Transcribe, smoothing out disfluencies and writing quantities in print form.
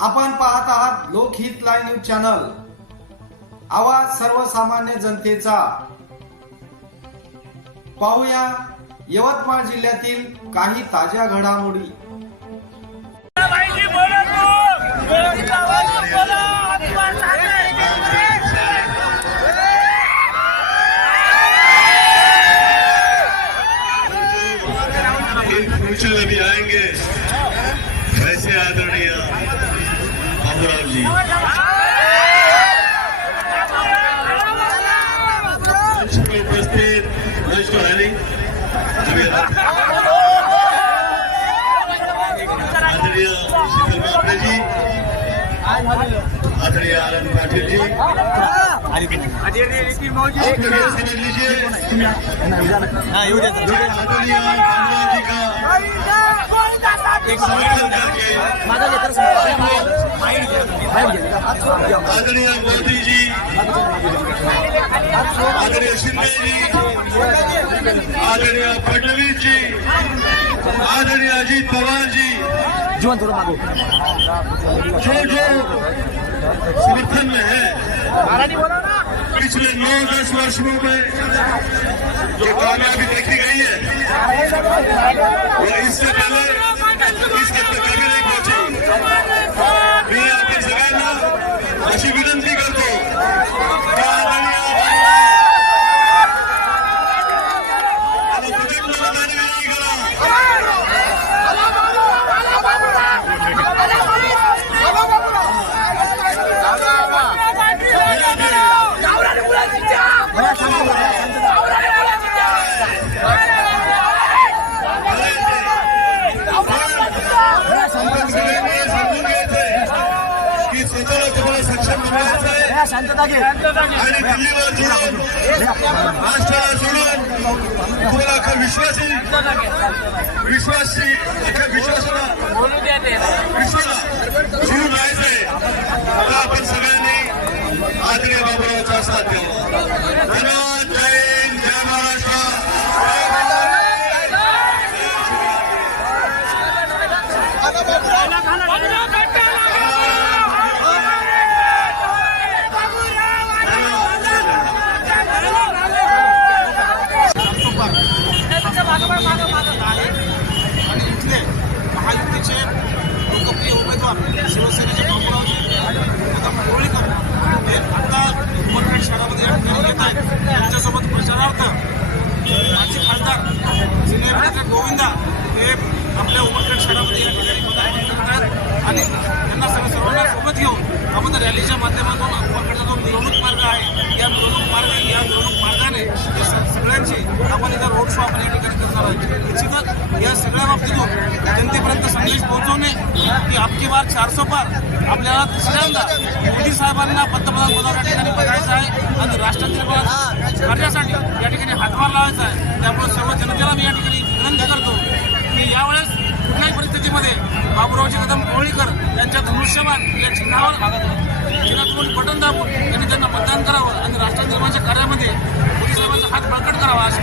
आपण पाहत आहात लोकहित लाईव्ह न्यूज चॅनल, आवाज सर्वसामान्य जनतेचा। पाहूया यवतमाळ जिल्ह्यातील काही ताज्या घडामोडी। फ्यूचर अभी आएंगे वैसे आदरणीय बाबूराव जी उपस्थित वरिष्ठ आदरणीय शीतल बापरे जी, आदरणीय आनंद पाटिल जी, समझ लीजिए आदरणीय बाबूराव जी का समर्थन करके आदरणीय मोदी जी, आदरणीय शिंदे जी, आदरणीय फडणवीस जी, आदरणीय अजित पवार जी, जो समर्थन में है पिछले 9-10 वर्षों में जो कामयाबी देखी गई है वो इससे पहले इसके कभी नहीं पहुंची। मैं आपके सगळ्यांना अशी विनंती करतो की आणि दिल्लीवर जोडून राष्ट्राला जोडून तुम्हाला अख्खा विश्वासाला जोडून राहायचंय। मला आपण सगळ्यांनी आदरणीय बाबूरावचा साथ द्यावा। धन्यवाद। जय हिंद, जय महाराष्ट्र। महायुतीचे लोकप्रिय उमेदवार शिवसेनेचे बाबूरावजी कोळीकर हे आता उमरखेड शहरामध्ये या ठिकाणी येत आहेत। त्यांच्यासोबत प्रचारार्थ माजी खासदार सिनियर नेते गोविंदा हे आपल्या उमरखेड शहरामध्ये या ठिकाणी पदार्पण करत आहेत आणि त्यांना सर्वांना सोबत घेऊन आपण रॅलीच्या माध्यमातून उमरखेडचा जो मिरवणूक मार्ग आहे या मिरवणूक मार्गाने सगळ्यांची आपण इथं रोड शो आपण या ठिकाणी करणार आहोत। निश्चितच या सगळ्या बाबतीतून जनतेपर्यंत संदेश पोहोचवणे की आपकी बार 400 पार आपल्याला तिसऱ्यांदा मोदी साहेबांना पंतप्रधान पदावर या ठिकाणी बघायचं आहे आणि राष्ट्रातील कार्यासाठी या ठिकाणी हातभार लावायचा आहे। त्यामुळे सर्व जनतेला मी या ठिकाणी विनंती करतो की यावेळेस कुठल्याही परिस्थितीमध्ये बाबूरावजी कदम कोळीकर यांच्या धनुष्यबाण या चिन्हातून बटन दाबून त्यांनी त्यांना मतदान करावं आणि राष्ट्र निर्माणाच्या कार्यामध्ये मोदी साहेबांचा हात बळकट करावा अशी